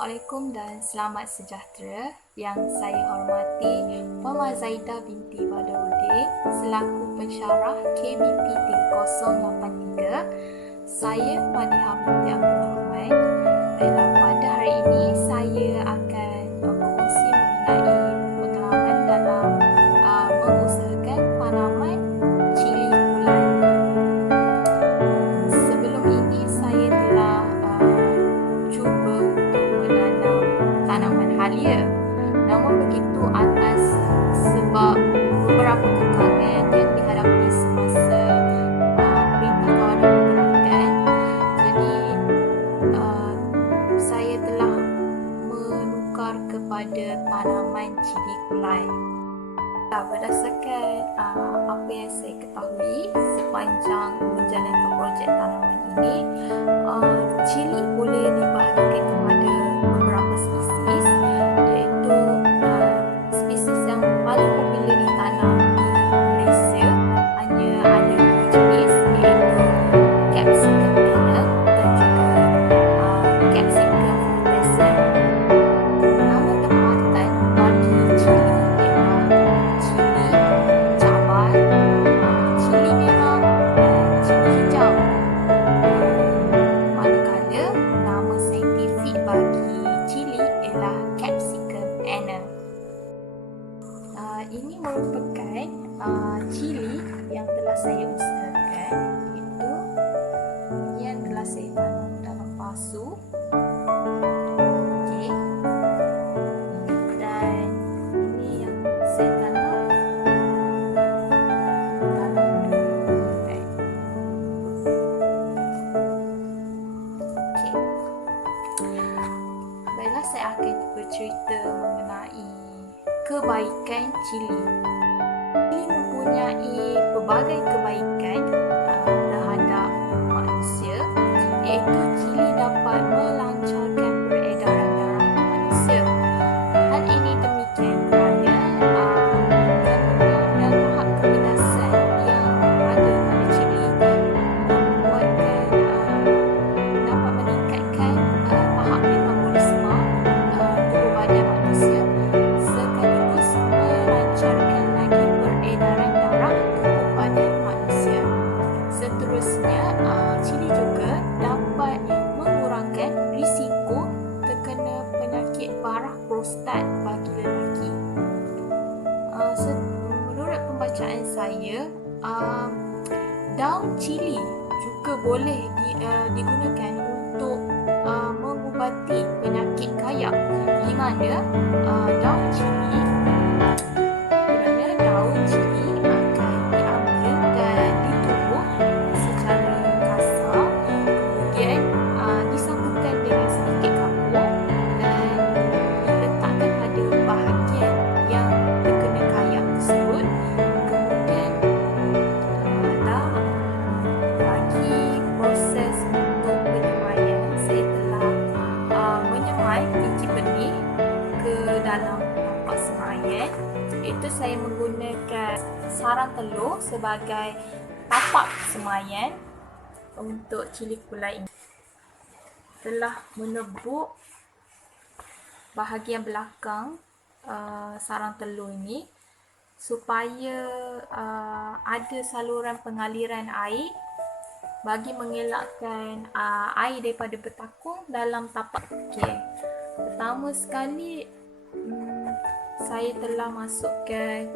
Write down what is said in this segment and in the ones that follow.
Assalamualaikum dan selamat sejahtera. Yang saya hormati Puan Zaidah binti Badrudin selaku pensyarah KBP 3083. Saya Fadiha binti Abdul Rahman. Baiklah, pada hari ini saya akan berkongsi mengenai pengalaman dalam mengusahakan tanaman cili gulai. Sebelum ini saya telah cuba untuk menanam tanaman halia. Namun begitu atas sebab beberapa kekangan yang dihadapi semasa perintah kawanan pergerakan, jadi saya telah menukar kepada tanaman cili gulai. Berdasarkan apa yang saya ketahui sepanjang menjalankan projek tanaman ini, cili boleh dibahagikan kepada beberapa spesies, iaitu spesies yang paling popular ditanam di Malaysia hanya ada dua jenis, iaitu Capsicum annuum dan juga Capsicum frutescens. Nama tempatan bagi cili ialah cili cabai, cili merah dan cili hijau. Manakala nama saintifik bagi cili ialah Capsicum annuum. Ini merupakan cili yang telah saya usahakan, iaitu yang telah saya tanam dalam pasu. Okey. Dan ini yang saya tanam dalam bag. Okey. Baiklah, saya akan bercerita mengenai kebaikan cili. Cili mempunyai pelbagai kebaikan terhadap manusia, iaitu cili dapat melancarkan peredaran darah manusia. Hal ini demikian kerana kandungan dan tahap kepedasan yang ada pada cili dapat meningkatkan tahap metabolisme tubuh badan manusia, sekaligus melancarkan lagi peredaran darah tubuh badan manusia. Seterusnya, cili juga dapat mengurangkan risiko terkena penyakit parah prostat bagi lelaki. Menurut pembacaan saya, daun cili juga boleh digunakan untuk mengubati penyakit kayak, di mana daun cili akan diambil dan ditumbuk secara kasar, kemudian disambungkan dengan sedikit kapur dan diletakkan pada bahagian yang terkena kayak tersebut. Kemudian bagi proses untuk penyemaian, saya telah menyemai biji benih ke dalam tapak semaian. Itu saya menggunakan sarang telur sebagai tapak semaian untuk cili gulai ini. Telah menebuk bahagian belakang sarang telur ini supaya ada saluran pengaliran air bagi mengelakkan air daripada bertakung dalam tapak. Okey. Pertama sekali, saya telah masukkan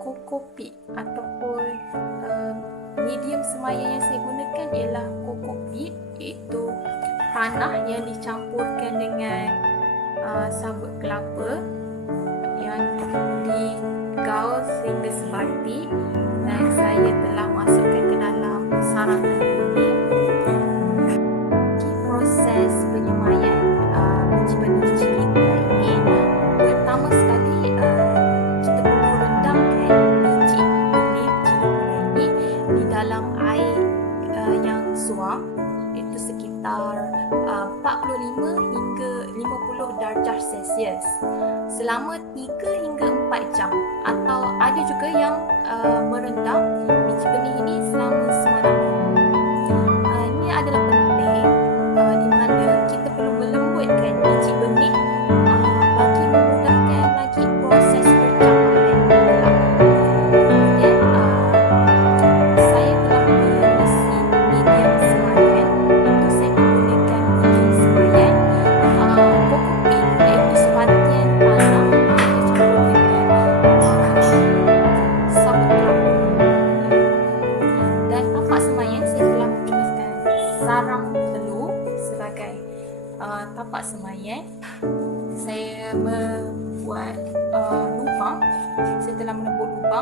kokopit ataupun medium semaian yang saya gunakan ialah kokopit, iaitu tanah yang dicampurkan dengan sabut kelapa yang digaul sehingga sebati, dan saya telah masukkan ke dalam sarang telur ini. Proses penyemaian biji benih cili gulai ini, pertama sekali kita perlu rendamkan biji benih cili gulai ini di dalam air yang suam, iaitu sekitar 45 hingga 50 darjah Celsius selama 3 hingga 4 jam, atau ada juga yang merendam biji benih ini selama semalam. Ini adalah penting di mana kita perlu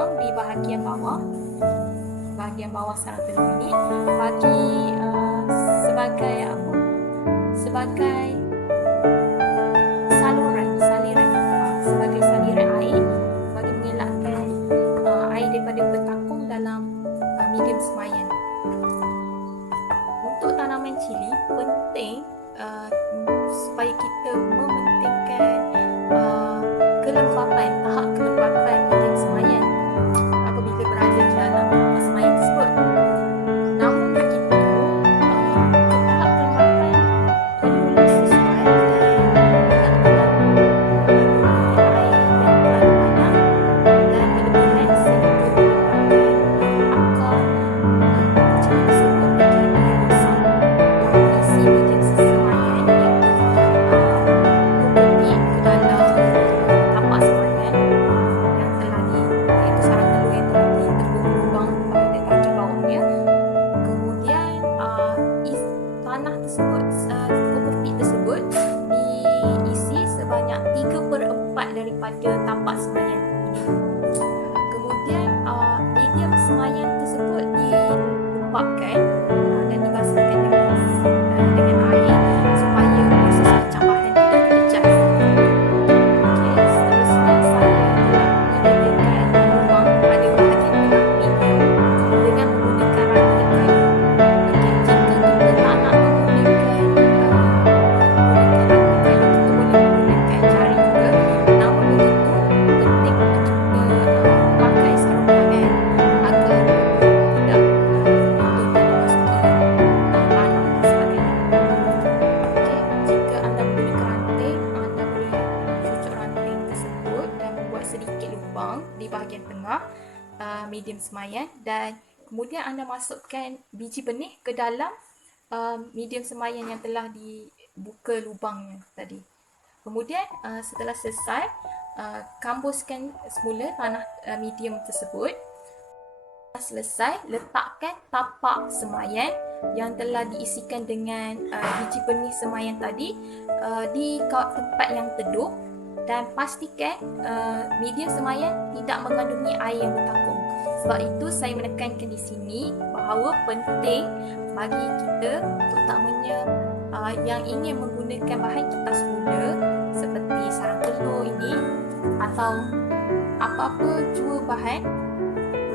lubang di bahagian bawah sarang telur ini bagi sebagai apa? Sebagai saliran air bagi mengelakkan air daripada bertakung dalam medium semayan. Untuk tanaman cili penting supaya kita mementingkan tahap kelembapan medium semayan apabila berada di dalam tempat semayan tersebut. Namun begitu, tahap kelembapan perlu sesuai dan air yang terlalu banyak dan berlebihan sehingga menyebabkan akar cili tersebut menjadi rosak. Isi medium semayan iaitu ke dalam tapak semayan yang telah iaitu sarang telur yang telah ditepuk lubang pada bahagian bawahnya. Kemudian tanah tersebut, kokopit tersebut diisi sebanyak 3/4 daripada tapak semayan ini. Kemudian medium semayan tersebut dilembapkan dan dibasuhkan dengan air supaya proses pencampahan tidak terjejas. Seterusnya saya telah menyediakan lubang pada bahagian tengah medium dengan menggunakan rantai kayu. Jika kita tak nak menggunakan rantai kayu, kita boleh menggunakan jari juga. Namun begitu penting untuk kita pakai sarung tangan agar tidak untuk dimasuki tanah dan sebagainya. Jika anda menggunakan rantai, anda boleh cucuk rantai tersebut dan membuat sedikit lubang di bahagian tengah medium semayan, dan kemudian anda masukkan biji benih ke dalam medium semayan yang telah dibuka lubangnya tadi. Kemudian setelah selesai, kambuskan semula tanah medium tersebut. Selesai, letakkan tapak semayan yang telah diisikan dengan biji benih semayan tadi di tempat yang teduh, dan pastikan medium semayan tidak mengandungi air yang bertakung. Sebab itu saya menekankan di sini bahawa penting bagi kita, terutamanya yang ingin menggunakan bahan kitas gula seperti sarang telur ini atau apa-apa jua bahan,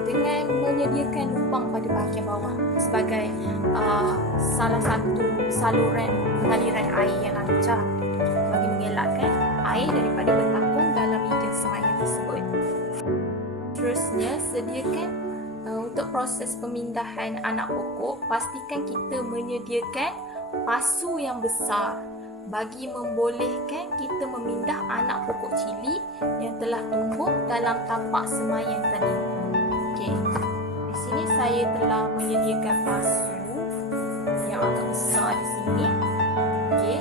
dengan menyediakan lubang pada bahagian bawah sebagai salah satu saluran pengaliran air yang lancar bagi mengelakkan air daripada bertakung dalam medium semayan tersebut. Seterusnya, sediakan untuk proses pemindahan anak pokok, pastikan kita menyediakan pasu yang besar bagi membolehkan kita memindah anak pokok cili yang telah tumbuh dalam tapak semayan tadi. Okey, di sini saya telah menyediakan pasu yang agak besar di sini. Okey,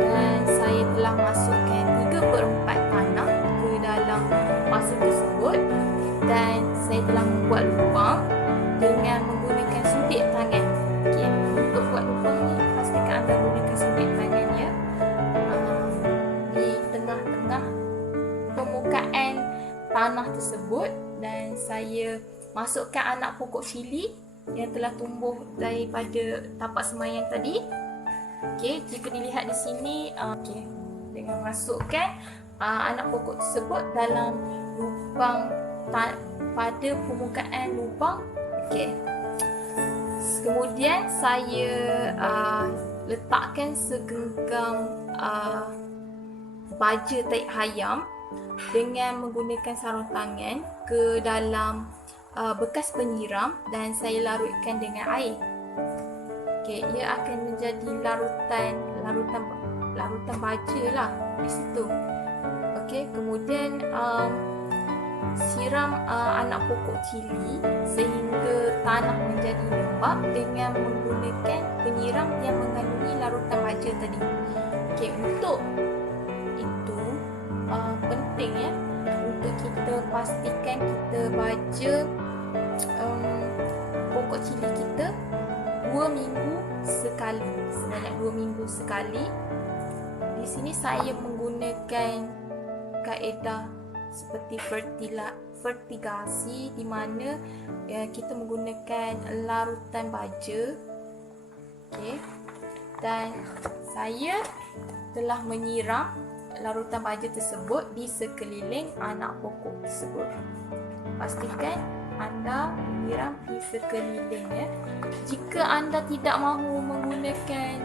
dan saya telah masukkan 3/4 tanah ke dalam pasu tersebut, dan saya telah membuat lubang dengan menggunakan sudik tangan. Okey, untuk buat lubang ni pastikan anda gunakan sudik tangan ya, di tengah-tengah permukaan tanah tersebut, dan saya masukkan anak pokok cili yang telah tumbuh daripada tapak semayan tadi. Okey, jika dilihat di sini, okey, dengan masukkan anak pokok tersebut dalam lubang pada permukaan lubang. Okey. Kemudian saya letakkan segenggam baja tahi ayam dengan menggunakan sarung tangan ke dalam bekas penyiram, dan saya larutkan dengan air. Okey, ia akan menjadi larutan baja lah di situ. Okey, kemudian siram anak pokok cili sehingga tanah menjadi lembap dengan menggunakan penyiram yang mengandungi larutan baja tadi. Okey, untuk itu penting ya untuk kita pastikan kita baja pokok cili kita 2 minggu sekali, sebanyak 2 minggu sekali. Di sini saya menggunakan kaedah seperti fertigasi, di mana kita menggunakan larutan baja. Okey. Dan saya telah menyiram larutan baja tersebut di sekeliling anak pokok tersebut. Pastikan anda menyiram di sekeliling ya. Jika anda tidak mahu menggunakan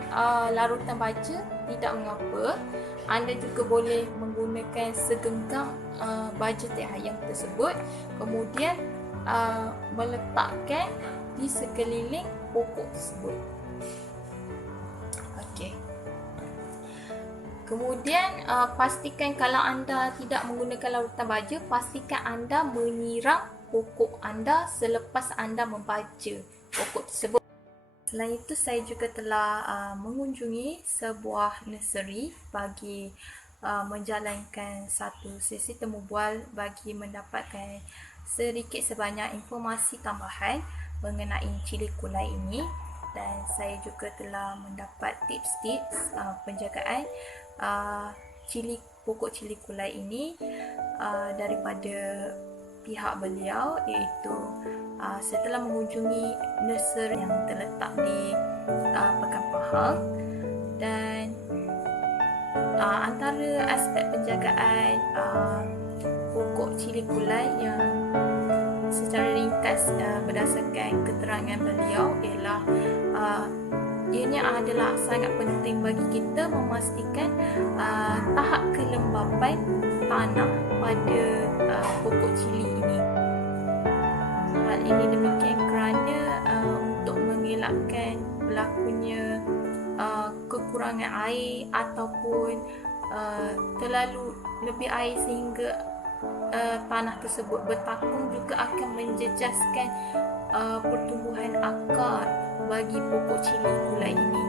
larutan baja, tidak mengapa. Anda juga boleh menggunakan segenggam baja teh ayam tersebut, kemudian meletakkan di sekeliling pokok tersebut. Okey. Kemudian pastikan kalau anda tidak menggunakan larutan baja, pastikan anda menyiram pokok anda selepas anda membaja pokok tersebut. Selain itu, saya juga telah mengunjungi sebuah nursery bagi menjalankan satu sesi temu bual bagi mendapatkan sedikit sebanyak informasi tambahan mengenai cili kulai ini, dan saya juga telah mendapat tips-tips penjagaan pokok cili kulai ini daripada pihak beliau, iaitu setelah mengunjungi nursery yang terletak di Pekan Pahang. Dan antara aspek penjagaan pokok cili kulai yang secara ringkas berdasarkan keterangan beliau ialah ianya adalah sangat penting bagi kita memastikan tahap kelembapan tanah pada pokok cili ini. Hal ini demikian kerana untuk mengelakkan berlakunya kekurangan air ataupun terlalu lebih air sehingga tanah tersebut bertakung, juga akan menjejaskan pertumbuhan akar bagi pokok cili kulai ini.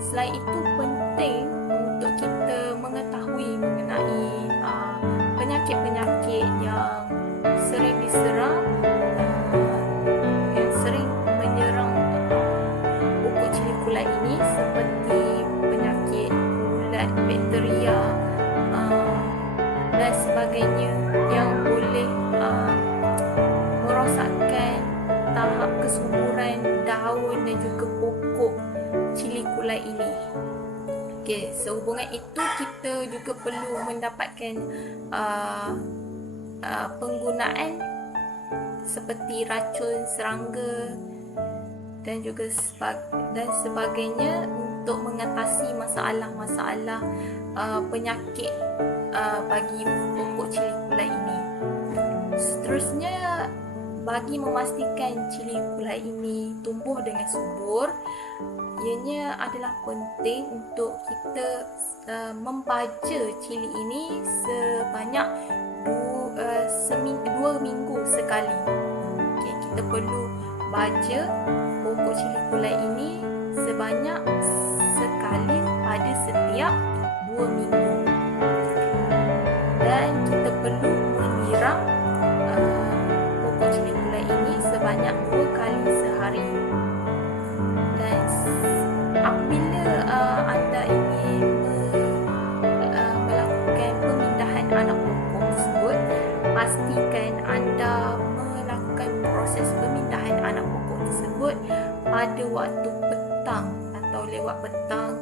Selain itu, penting untuk kita mengetahui mengenai penyakit-penyakit yang sering diserang yang sering menyerang pokok cili kulai ini, seperti penyakit ulat, bakteria dan sebagainya yang boleh merosakkan tahap kesuburan daun dan juga pokok cili kulai ini. Okey, sehubungan itu kita juga perlu mendapatkan penggunaan seperti racun serangga dan juga sebagainya untuk mengatasi masalah-masalah penyakit bagi pokok cili kulai ini. Seterusnya, bagi memastikan cili kulai ini tumbuh dengan subur, ianya adalah penting untuk kita membaja cili ini sebanyak 2 minggu sekali. Okay, kita perlu baja pokok cili kulai ini sebanyak sekali pada setiap 2 minggu. Dan kita perlu menyiram pokok cili kulai ini sebanyak 2 kali sehari. Dan apabila anda ingin melakukan pemindahan anak pokok tersebut, pastikan anda melakukan proses pemindahan anak pokok tersebut pada waktu petang atau lewat petang.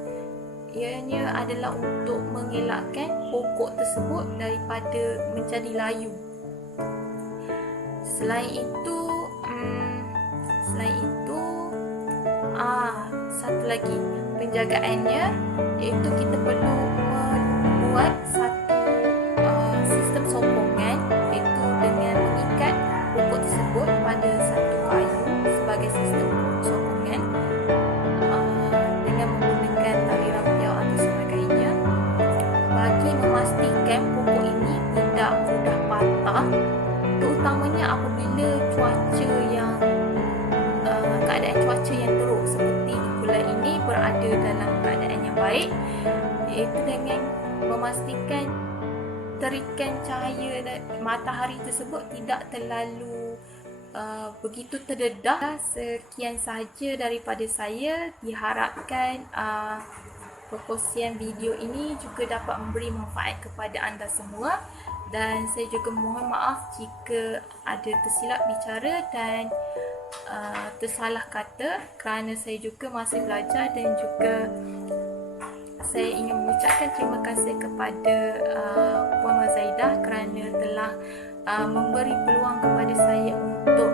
Ianya adalah untuk mengelakkan pokok tersebut daripada menjadi layu. Selain itu satu lagi penjagaannya, iaitu kita perlu membuat satu sistem sokongan, iaitu dengan mengikat pokok tersebut pada satu kayu sebagai sistem sokongan dengan menggunakan tali rapiau atau sebagainya, bagi memastikan pokok ini tidak mudah patah, terutamanya apabila keadaan cuaca yang teruk seperti bulan ini berada dalam keadaan yang baik, iaitu dengan memastikan terikan cahaya matahari tersebut tidak terlalu begitu terdedah. Sekian sahaja daripada saya. Diharapkan perkongsian video ini juga dapat memberi manfaat kepada anda semua, dan saya juga mohon maaf jika ada tersilap bicara dan tersalah kata, kerana saya juga masih belajar, dan juga saya ingin mengucapkan terima kasih kepada Puan Mazaidah kerana telah memberi peluang kepada saya untuk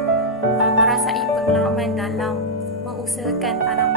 merasai pengalaman dalam mengusahakan tanaman